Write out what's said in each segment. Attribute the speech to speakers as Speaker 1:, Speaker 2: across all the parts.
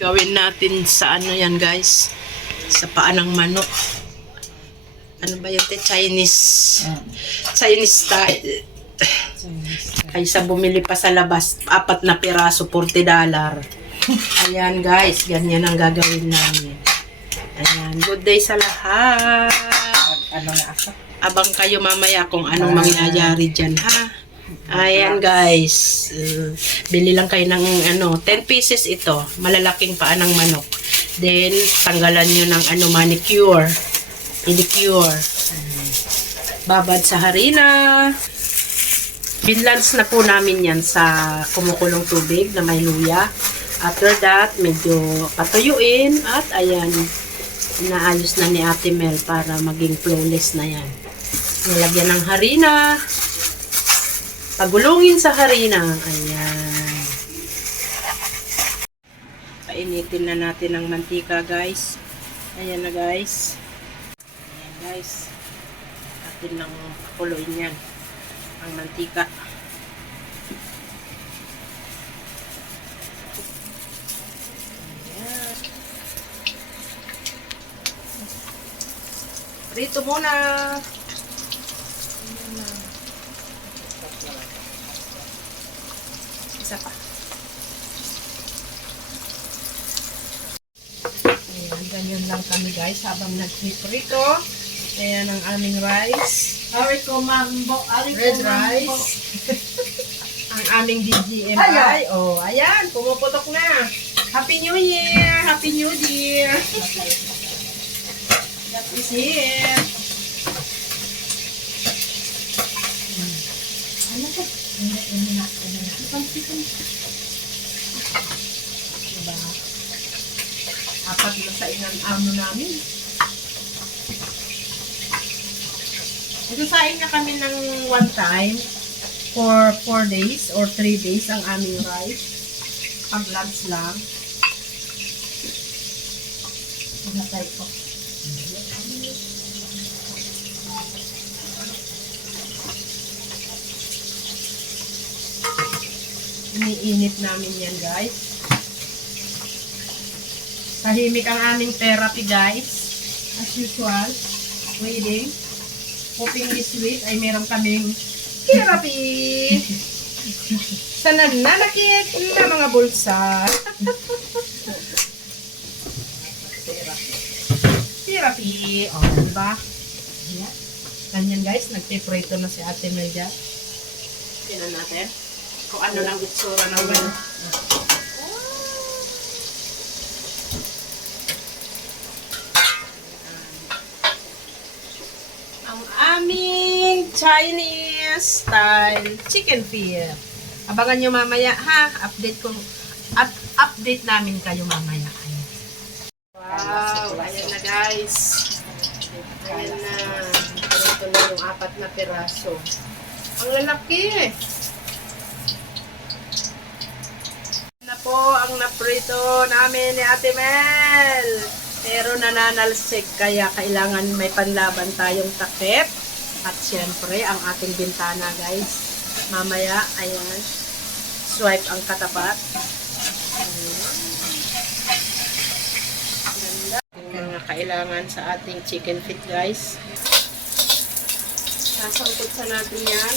Speaker 1: Gawin natin sa ano yan guys. Sa paa ng manok. Ano ba yun? Chinese. Chinese style. Kaysa bumili pa sa labas, apat na piraso, 40 dollar. Ayan guys, ganyan ang gagawin namin. Ayan, good day sa lahat.
Speaker 2: Ano na ako?
Speaker 1: Abang kayo mamaya kung anong mangyayari dyan, ha? Ayan guys, uh, bili lang kayo ng ano, 10 pieces ito, malalaking paa ng manok. Then, tanggalan nyo ng ano, manicure, pedicure. Babad sa harina. Binlance na po namin yan sa kumukulong tubig na may luya. After that, medyo patuyuin at ayan, inaayos na ni Ate Mel para maging flawless na yan. Nilagyan ng harina. Pagulungin sa harina. Ayan. Painitin na natin ng mantika, guys. Ayan na, guys. Ayan, guys. Atin lang pakuloyin yan. Ang mantika. Ayan. Rito muna. Ayan Isa pa. Ayan, ganyan lang kami guys habang nag-prito. Ayan ang aming rice.
Speaker 2: Ari ko mambo. Ari ko
Speaker 1: Red
Speaker 2: mambo.
Speaker 1: rice. ang aming DGMI. Oh, ayan, pumuputok na. Happy New Year! Happy New Year! That is it.
Speaker 2: Ano to? Hindi, hindi na. Pansikan.
Speaker 1: Diba? Apat na sa inang amo namin. Nagsasaing na kami ng one time for 4 days or 3 days ang aming rice. Pag lunch lang.
Speaker 2: Pinatay ko.
Speaker 1: Iniinit namin yan, guys. Tahimik ang aming therapy, guys. As usual, waiting. Hoping this week ay meron kaming therapy. Sa nananakit na mga bulsa. therapy. O, oh, diba? Ganyan, guys. Nagpiprito na si Ate Melia. Tingnan natin kung ano lang itsura ng gano'n. Ang aming Chinese style chicken feet. Abangan nyo mamaya ha. Update ko. At update namin kayo mamaya. Wow, ayan na guys. Ayan na. Ito na yung apat na piraso. Ang lalaki. na po ang naprito namin ni Ate Mel. Pero nananalsik kaya kailangan may panlaban tayong takip. At syempre, ang ating bintana guys. Mamaya, ayan. Swipe ang katapat. Ayan. Mga kailangan sa ating chicken feet guys. Sasangkot sa natin yan.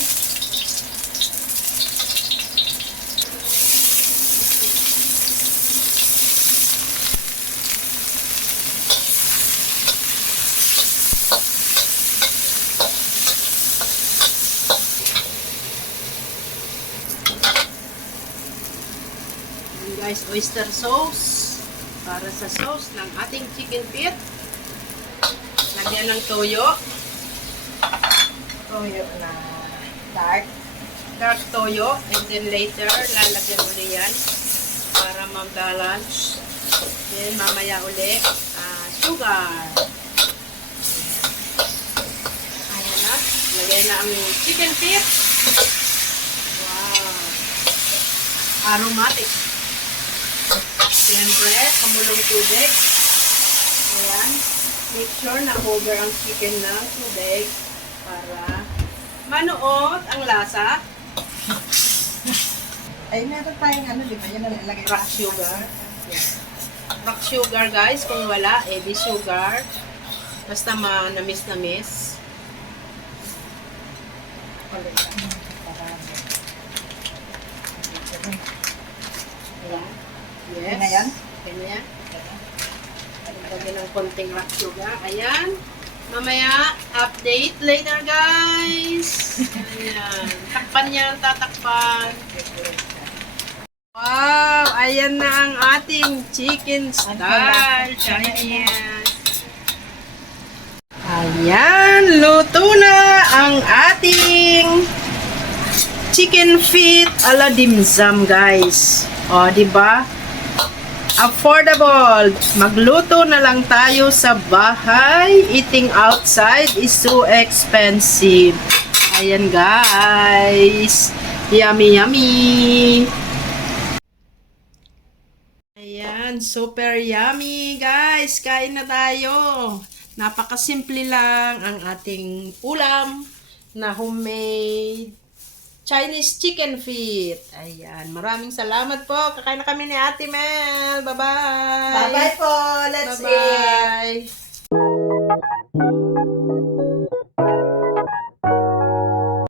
Speaker 1: Guys, oyster sauce. Para sa sauce ng ating chicken feet. Lagyan ng toyo.
Speaker 2: Toyo na dark.
Speaker 1: Dark toyo. And then later, lalagyan uli yan. Para ma-balance. Then mamaya uli, ah, sugar. Ayan na. Lagyan na ang chicken feet. Wow. Aromatic. Siyempre, kamulong tubig. Ayan. Make sure na cover ang chicken ng tubig para manuot ang lasa.
Speaker 2: Ay, meron tayong ano, di ba? Yan ang ilagay
Speaker 1: Rock sugar. rock sugar guys. Kung wala, eh di sugar. Basta manamis-namis. Yes.
Speaker 2: Okay na yan?
Speaker 1: Okay na yan. Lagyan ng konting rock sugar. Ayan. Mamaya, update later guys. Ayan. Takpan yan, tatakpan. Wow! Ayan na ang ating chicken style Chinese. Ayan, luto na ang ating chicken feet ala dimsum, guys. O, di ba? Affordable. Magluto na lang tayo sa bahay. Eating outside is so expensive. Ayan, guys. Yummy, yummy. Ayan, super yummy, guys. Kain na tayo. Napakasimple lang ang ating ulam na homemade Chinese chicken feet. Ayan, maraming salamat po. Kakain na kami ni Ate Mel. Bye-bye.
Speaker 2: Bye-bye po. Let's eat.
Speaker 1: Bye-bye.